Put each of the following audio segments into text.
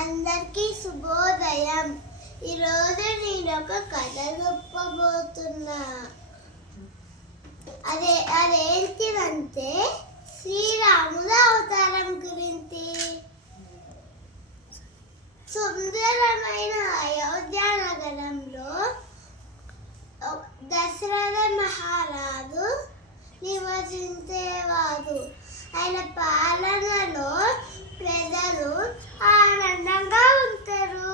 అందరికీ శుభోదయం. ఈరోజు నేను ఒక కథ చెప్పబోతున్నా. అదేంటిదంటే శ్రీరాముల అవతారం గురించి. సుందరమైన అయోధ్య నగరంలో దశరథ మహారాజు నివసించేవాడు. ఆయన పాలనలో ప్రజలు ఆనందంగా ఉంటారు.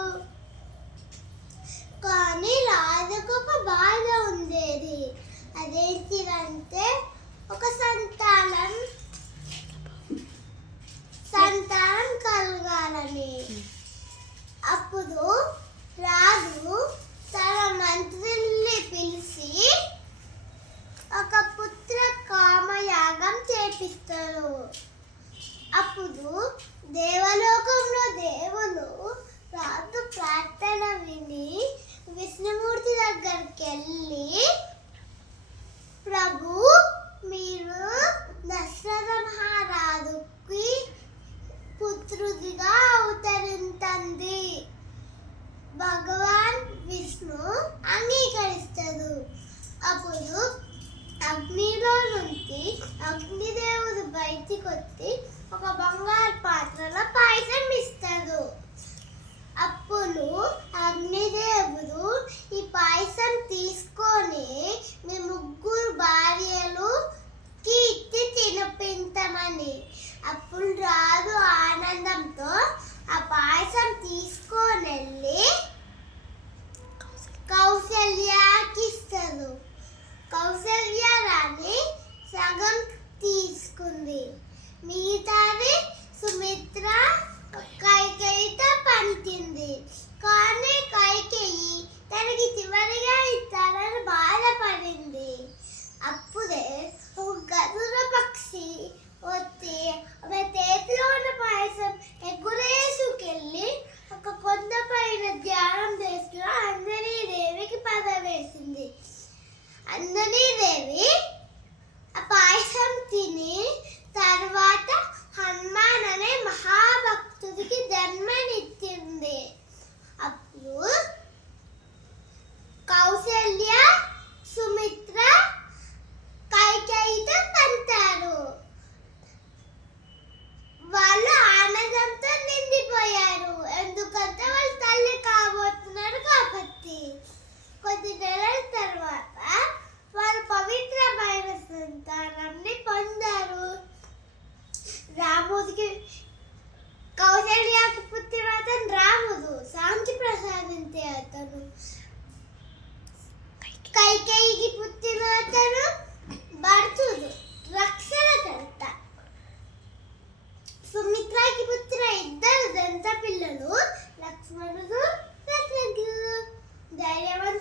కానీ రాజుకు ఒక బాధ ఉండేది. అదేంటిదంటే ఒక సంతానం కలగాలని. అప్పుడు రాజు తన మంత్రుల్ని పిలిచి ఒక పుత్ర కామయాగం చేపిస్తారు. అప్పుడు దేవలోకంలో దేవులు రాజు ప్రార్థన విని విష్ణుమూర్తి దగ్గరికి వెళ్ళి, ప్రభు, మీరు దశరథ మహారాజుకి పుత్రుడిగా అవతరించండి. భగవాన్ విష్ణు అంగీకరిస్తారు. అప్పుడు అగ్నిలో నుంచి అగ్నిదేవుడు బయటికి వచ్చి ఒక బంగారు పాత్రలో పాయసం ఇస్తాడు. అప్పుడు అగ్నిదేవుడు ఈ పాయసం తీసుకొని మీ ముగ్గురు భార్యలుకి ఇచ్చి తినిపించమని. అప్పుడు రాజు ఆనందంతో ఆ పాయసం తీసుకొని వెళ్ళి కౌసల్యకి ఇస్తాడు. కౌసల్య రాణి సగం తీసుకుంది, మిగతాది సుమిత్ర కైకేయితో పంచింది. కానీ కైకేయి తనకి చివరిగా ఇస్తారని బాధపడింది. అప్పుడే ఒక గరుడ పక్షి వచ్చి ఆమె చేతిలో ఉన్న పాయసం ఎగురేసుకెళ్ళి ఒక కొండ పైన ధ్యానం చేస్తూ అంజనీదేవికి పదవేసింది. అంజనీదేవి ఆ పాయసం తిని తర్వాత హనుమాన్ అనే మహాభక్తుడికి జన్మనిచ్చింది. అప్పుడు కౌసల్య, సుమిత్ర కైకేయితో పంచారు. వాళ్ళు ఆనందంతో నిండిపోయారు. ఎందుకంటే వాళ్ళు తల్లి కాబోతున్నారు కాబట్టి. కొద్ది నెలల తర్వాత వారు పవిత్రమైన సంతానాన్ని పొందారు. రాముడికి కౌసల్యకి పుట్టిన అతను రాముడు, శాంతి ప్రసాదించే అతను. కైకేయికి పుట్టిన అతను భరతుడు, రక్షణకర్త. సుమిత్రకి పుట్టిన ఇద్దరు దంత పిల్లలు లక్ష్మణుడు, శత్రుఘ్నుడు. ధైర్యవంతుడు